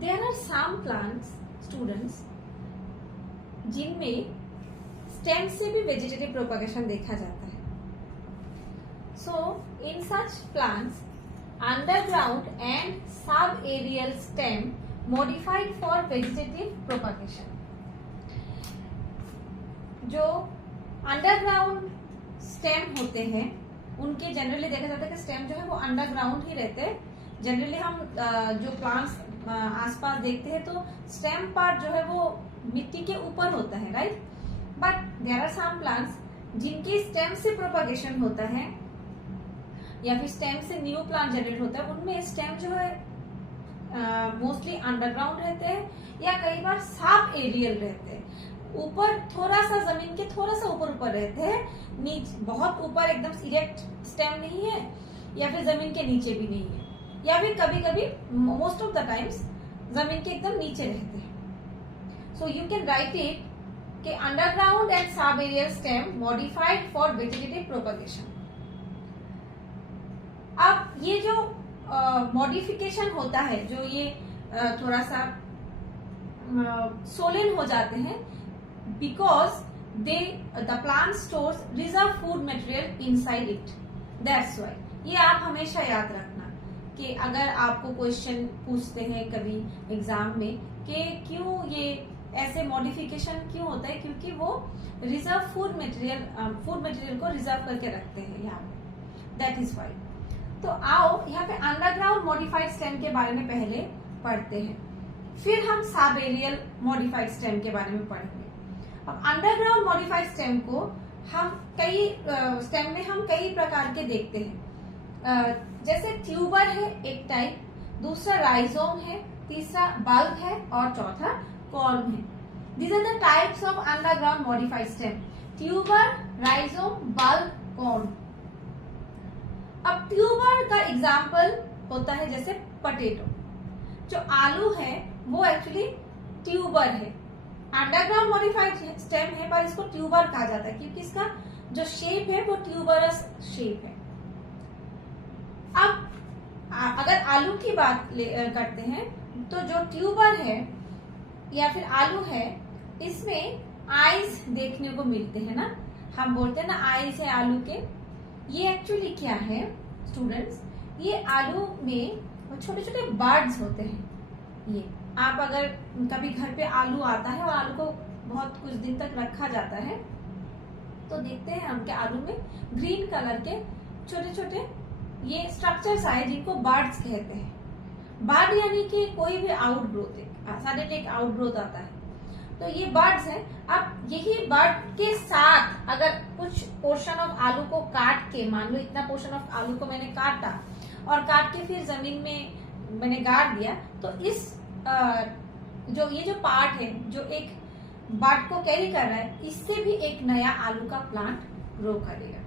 There are some plants students जिनमें stem से भी वेजिटेटिव प्रोपगेशन देखा जाता है. So in such plants underground and sub aerial stem modified for vegetative propagation. जो अंडरग्राउंड स्टेम होते हैं उनके जनरली देखा जाता है कि स्टेम जो है वो अंडरग्राउंड ही रहते हैं. जनरली हम जो प्लांट्स आसपास देखते हैं तो स्टेम पार्ट जो है वो मिट्टी के ऊपर होता है, right. But there are some plants जिनके स्टेम से प्रोपगेशन होता है या फिर स्टेम से न्यू प्लांट जनरेट होता है, उनमें स्टेम जो है मोस्टली अंडरग्राउंड रहते हैं या कई बार सब एरियल रहते हैं. ऊपर थोड़ा सा जमीन के थोड़ा सा ऊपर ऊपर रहते हैं, नीचे बहुत ऊपर एकदम इरेक्ट स्टेम नहीं है या फिर जमीन के नीचे भी नहीं है, या फिर कभी कभी मोस्ट ऑफ द टाइम्स जमीन के एकदम नीचे रहते हैं. So you can write it कि underground and sub aerial stem modified for vegetative propagation. अब ये जो मॉडिफिकेशन होता है, जो ये थोड़ा सा सोलिन हो जाते हैं, because the plant stores reserve food material inside it. That's why. ये आप हमेशा याद रखना कि अगर आपको क्वेश्चन पूछते हैं कभी एग्जाम में कि क्यों ये ऐसे मॉडिफिकेशन क्यों होता है, क्योंकि वो रिजर्व फूड मटेरियल को रिजर्व करके रखते हैं यहाँ पे. That is why. तो आओ यहाँ पे अंडरग्राउंड मॉडिफाइड स्टेम के बारे में पहले पढ़ते हैं, फिर हम सब एरियल मॉडिफाइड स्टेम के बारे में पढ़ेंगे. अब अंडरग्राउंड मॉडिफाइड स्टेम को हम स्टेम में हम कई प्रकार के देखते हैं. जैसे ट्यूबर है एक टाइप, दूसरा राइजोम है, तीसरा बल्ब है और चौथा कॉर्म है. These are the types of underground modified stem. Tuber, rhizome, bulb, corm. अब ट्यूबर का एग्जाम्पल होता है जैसे पोटैटो. जो आलू है वो एक्चुअली ट्यूबर है. अंडरग्राउंड मॉडिफाइड स्टेम है पर इसको ट्यूबर कहा जाता है क्योंकि इसका जो शेप है वो ट्यूबरस शेप है. अब अगर आलू की बात करते हैं तो जो ट्यूबर है या फिर आलू है, इसमें आईज देखने को मिलते हैं ना. हम बोलते हैं ना आईज है आलू के. ये एक्चुअली क्या है स्टूडेंट्स, ये आलू में छोटे छोटे बर्ड्स होते हैं. ये आप अगर कभी घर पे आलू आता है और आलू को बहुत कुछ दिन तक रखा जाता है तो देखते हैं हम कि आलू में ग्रीन कलर के छोटे छोटे ये स्ट्रक्चर्स आए जिनको बर्ड्स कहते हैं. बर्ड यानी कि कोई भी आउटग्रोथ है, सडनली एक आउटग्रोथ आता है तो ये बर्ड्स हैं. अब यही बर्ड के साथ अगर कुछ पोर्शन ऑफ आलू को काट के, मान लो इतना पोर्शन ऑफ आलू को मैंने काटा और काट के फिर जमीन में मैंने गाड़ दिया, तो इस ये जो पार्ट है जो एक बर्ड को कैरी कर रहा है, इससे भी एक नया आलू का प्लांट ग्रो करेगा.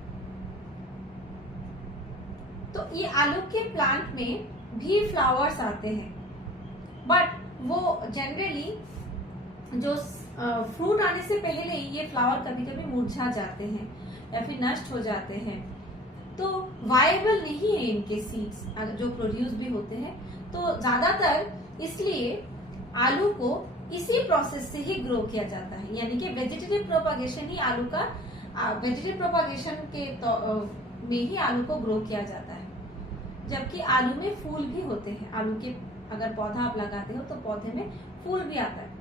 तो ये आलू के प्लांट में भी फ्लावर्स आते हैं, बट वो जनरली जो फ्रूट आने से पहले ही ये फ्लावर कभी कभी मुरझा जाते हैं या फिर नष्ट हो जाते हैं. तो वायबल नहीं है इनके सीड्स जो प्रोड्यूस भी होते हैं. तो ज्यादातर इसलिए आलू को इसी प्रोसेस से ही ग्रो किया जाता है, यानी कि वेजिटेटिव प्रोपगेशन ही आलू का वेजिटेटिव प्रोपगेशन के में ही आलू को ग्रो किया जाता है. जबकि आलू में फूल भी होते हैं. आलू के अगर पौधा आप लगाते हो तो पौधे में फूल भी आता है.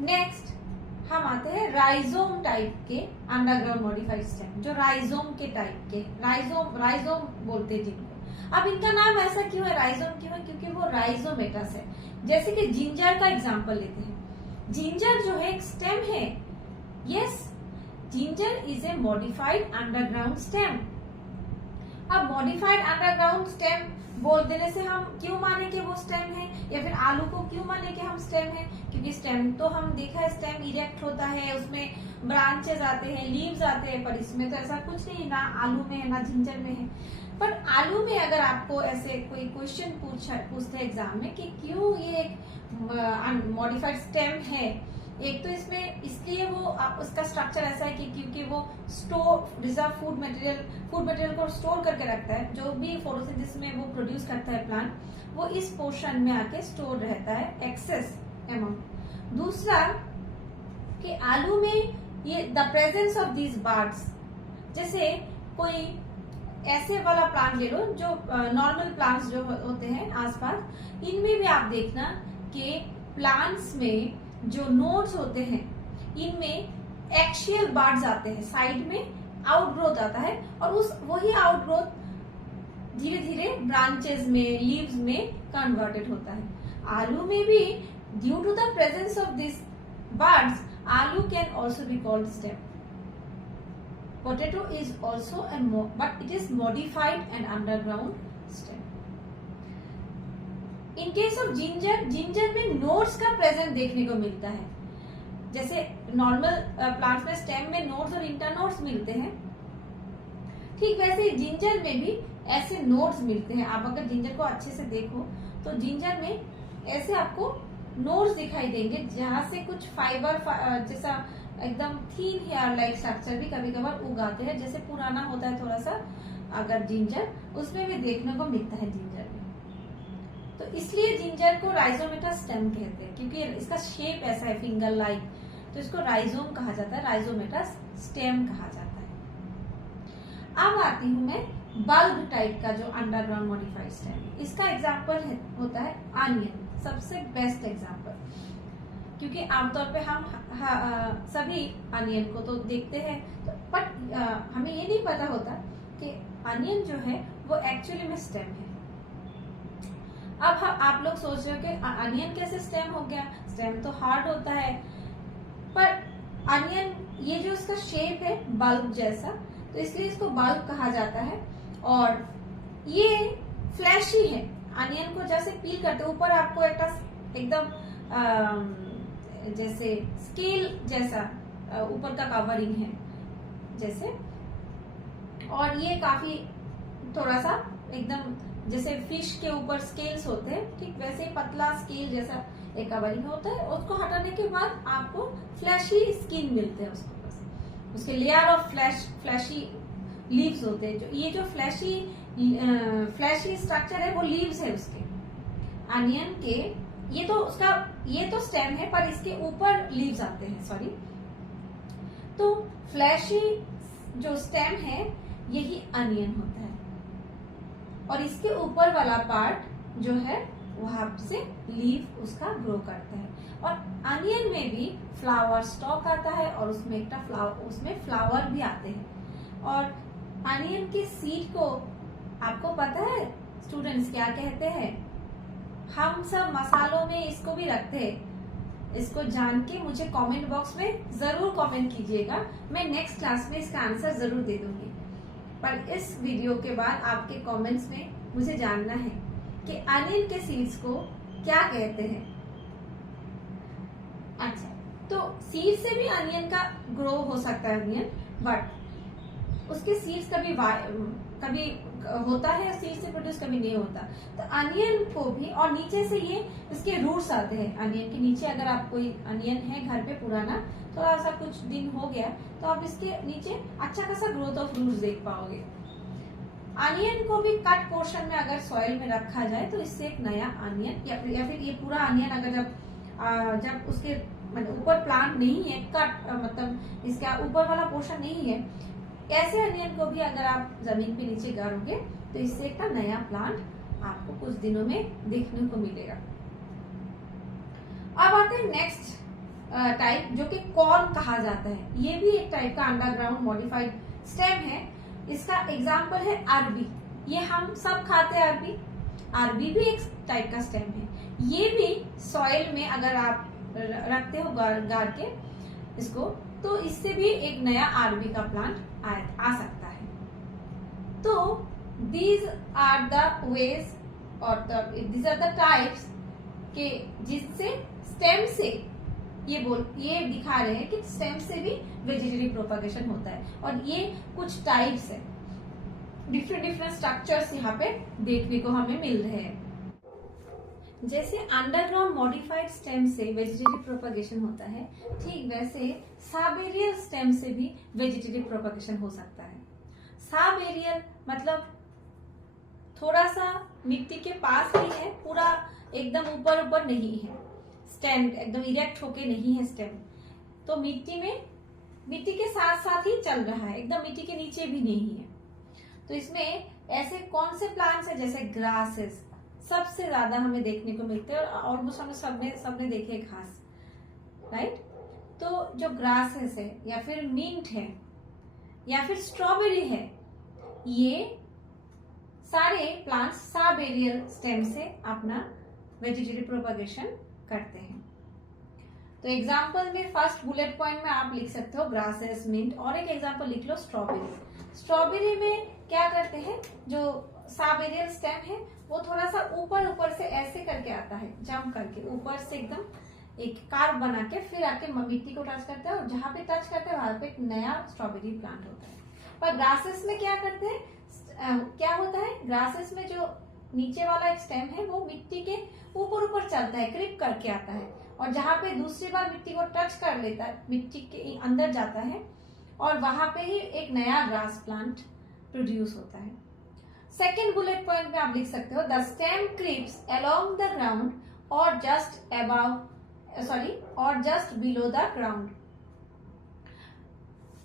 नेक्स्ट हम आते हैं राइजोम टाइप के अंडरग्राउंड मॉडिफाइड स्टेम. जो राइजोम के टाइप के, राइजोम बोलते हैं जिनको. अब इनका नाम ऐसा क्यों है, राइजोम क्यों है, क्योंकि वो राइजोमेटस है. जैसे कि जिंजर का एग्जांपल लेते हैं. जिंजर जो है एक स्टेम है. Yes, ginger is a modified underground stem. अब मॉडिफाइड अंडरग्राउंड स्टेम बोल देने से हम क्यों माने कि वो स्टेम है, या फिर आलू को क्यों माने कि हम स्टेम है, क्योंकि स्टेम तो हम देखा है स्टेम इरेक्ट होता है, उसमें ब्रांचेस आते हैं, लीव्स आते हैं, पर इसमें तो ऐसा कुछ नहीं, ना आलू में है ना जिंजर में है. पर आलू में अगर आपको ऐसे कोई क्वेश्चन पूछते हैं एग्जाम में कि क्यों ये एक मॉडिफाइड स्टेम है एक तो इसमें इसलिए वो उसका स्ट्रक्चर ऐसा है कि क्योंकि वो स्टोर रिजर्व फूड मटेरियल को स्टोर करके रखता है। जो भी फोटोसिंथेसिस में वो प्रोड्यूस करता है प्लांट, वो इस पोर्शन में आके स्टोर रहता है एक्सेस अमाउंट। दूसरा कि आलू में ये the presence of these birds, जैसे कोई ऐसे वाला प्लांट ले लो जो नॉर्मल प्लांट्स जो होते हैं आसपास, इनमें भी आप देखना कि प्लांट्स में जो नोड्स होते हैं इनमें एक्सियल बर्ड्स आते हैं, साइड में आउटग्रोथ आता है और वही आउटग्रोथ धीरे धीरे ब्रांचेस में, लीव्स में कन्वर्टेड होता है। आलू में भी due to the presence of this buds, आलू can also be called stem. Potato is also but it is modified and underground stem. In case of ginger में नोड्स का प्रेजेंट देखने को मिलता है। जैसे नॉर्मल प्लांट्स में स्टेम में नोड्स और इंटरनोड्स मिलते हैं, ठीक वैसे जिंजर में भी ऐसे नोड्स मिलते हैं। आप अगर जिंजर को अच्छे से देखो तो जिंजर में ऐसे आपको नोड्स दिखाई देंगे, जहां से कुछ फाइबर जैसा एकदम थीन हेयर लाइक स्ट्रक्चर भी कभी कभार उगाते हैं। जैसे पुराना होता है थोड़ा सा अगर जिंजर, उसमें भी देखने को मिलता है जिंजर में। तो इसलिए जिंजर को राइजोमेटा स्टेम कहते हैं, क्योंकि इसका शेप ऐसा है फिंगर लाइक, तो इसको राइजोम कहा जाता है, राइजोमेटा स्टेम कहा जाता है। अब आती हूं मैं बल्ब टाइप का जो अंडरग्राउंड मॉडिफाइड स्टेम, इसका एग्जाम्पल होता है अनियन, सबसे बेस्ट एग्जाम्पल, क्योंकि आमतौर पे हम सभी अनियन को तो देखते हैं, तो बट हमें ये नहीं पता होता कि अनियन जो है वो एक्चुअली में स्टेम है। अब आप लोग सोच रहे हो कि अनियन कैसे स्टेम हो गया, स्टेम तो हार्ड होता है, पर अनियन ये जो इसका शेप है बल्ब जैसा, तो इसलिए इसको बल्ब कहा जाता है। और ये फ्लैशी है, अनियन को जैसे पील करते ऊपर आपको एकदम जैसे स्केल जैसा ऊपर का कवरिंग है जैसे, और ये काफी थोड़ा सा एकदम जैसे फिश के ऊपर स्केल्स होते हैं, ठीक वैसे पतला स्केल जैसा एक कवरिंग होता है। उसको हटाने के बाद आपको फ्लैशी स्किन मिलते हैं उसके पास, उसके लेयर ऑफ फ्लैशी लीव्स होते हैं। जो ये जो फ्लैशी स्ट्रक्चर है वो लीव्स है उसके अनियन के। ये तो स्टेम है, पर इसके ऊपर लीव्स आते हैं, सॉरी। तो फ्लैशी जो स्टेम है यही अनियन होता है, और इसके ऊपर वाला पार्ट जो है वहां से लीव उसका ग्रो करता है। और अनियन में भी फ्लावर स्टॉक आता है और उसमें फ्लावर भी आते हैं। और अनियन की सीड को आपको पता है स्टूडेंट्स क्या कहते हैं? हम सब मसालों में इसको भी रखते हैं। इसको जान के मुझे कमेंट बॉक्स में जरूर कमेंट कीजिएगा, मैं नेक्स्ट क्लास में इसका आंसर जरूर दे दूंगी। पर इस वीडियो के बाद आपके कमेंट्स में मुझे जानना है कि अनियन के सीड्स को क्या कहते हैं। अच्छा, तो सीड से भी अनियन का ग्रो हो सकता है अनियन, बट उसके सीड्स कभी होता है सीड से प्रोड्यूस, कभी नहीं होता। तो अनियन को भी, और नीचे से ये इसके रूट्स आते हैं अनियन के नीचे। अगर आप कोई अनियन है घर पे पुराना, थोड़ा सा कुछ दिन हो गया, तो आप इसके नीचे अच्छा खासा ग्रोथ ऑफ रूट्स देख पाओगे। अनियन को भी कट पोर्शन में अगर सॉइल में रखा जाए तो इससे एक नया अनियन या फिर ये पूरा अनियन अगर जब उसके ऊपर प्लांट नहीं है, कट मतलब इसका ऊपर वाला पोर्शन नहीं है, ऐसे अनियन को भी अगर आप जमीन पे नीचे गाड़ोगे तो इससे एक नया प्लांट आपको कुछ दिनों में देखने को मिलेगा। अब आते हैं नेक्स्ट टाइप, जो कि कॉर्न कहा जाता है। ये भी एक टाइप का अंडरग्राउंड मॉडिफाइड स्टेम है। इसका एग्जाम्पल है अरबी। ये हम सब खाते हैं अरबी। अरबी भी एक टाइप का स्टेम है। ये भी सॉइल में अगर आप रखते हो गाड़ के इसको, तो इससे भी एक नया अरबी का प्लांट आ सकता है। तो दीज आर द वेज और दीज आर द टाइप्स के जिससे स्टेम से ये दिखा रहे हैं कि स्टेम से भी वेजिटेटिव प्रोपगेशन होता है। और ये कुछ टाइप्स है, डिफरेंट स्ट्रक्चर्स यहाँ पे देखने को हमें मिल रहे हैं। जैसे अंडरग्राउंड मॉडिफाइड स्टेम से वेजिटेटिव प्रोपगेशन होता है, ठीक वैसे साबेरियल स्टेम से भी वेजिटेटिव प्रोपगेशन हो सकता है। साबेरियल मतलब थोड़ा सा मिट्टी के पास ही है, पूरा एकदम ऊपर ऊपर नहीं है, स्टेम एकदम इरेक्ट होके नहीं है स्टेम, तो मिट्टी के साथ साथ ही चल रहा है, एकदम मिट्टी के नीचे भी नहीं है। तो इसमें ऐसे कौन से प्लांट्स है, जैसे ग्रासेस सबसे ज्यादा हमें देखने को मिलते हैं, और ऑलमोस्ट हमें सबने देखे घास, राइट। तो जो ग्रासेस है या फिर मिंट है या फिर स्ट्रॉबेरी है, ये सारे प्लांट्स साबेरियल स्टेम से अपना वेजिटेटिव प्रोपगेशन करते हैं। तो एग्जाम्पल में फर्स्ट बुलेट पॉइंट में आप लिख सकते हो ग्रासेस, मिंट, और एक एग्जाम्पल लिख लो स्ट्रॉबेरी। स्ट्रॉबेरी में क्या करते हैं, जो साबेरियल स्टेम है वो थोड़ा सा ऊपर से ऐसे करके आता है, जंप करके ऊपर से एकदम एक कार्व बना के फिर आके मिट्टी को टच करता है, और जहां पे टच करता है वहां पे एक नया स्ट्रॉबेरी प्लांट होता है। पर ग्रासेस में क्या करते हैं, क्या होता है, ग्रासेस में जो नीचे वाला एक स्टेम है वो मिट्टी के ऊपर चलता है, क्रिप करके आता है, और जहां पे दूसरी बार मिट्टी को टच कर लेता है, मिट्टी के अंदर जाता है, और वहां पे ही एक नया ग्रास प्लांट प्रोड्यूस होता है। सेकेंड बुलेट पॉइंट में आप लिख सकते हो the stem creeps along the ground और just below the ground.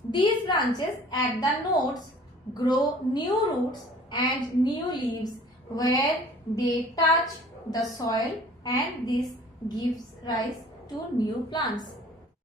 These branches at the nodes grow new roots and new leaves where they touch the soil, and this gives rise to new plants.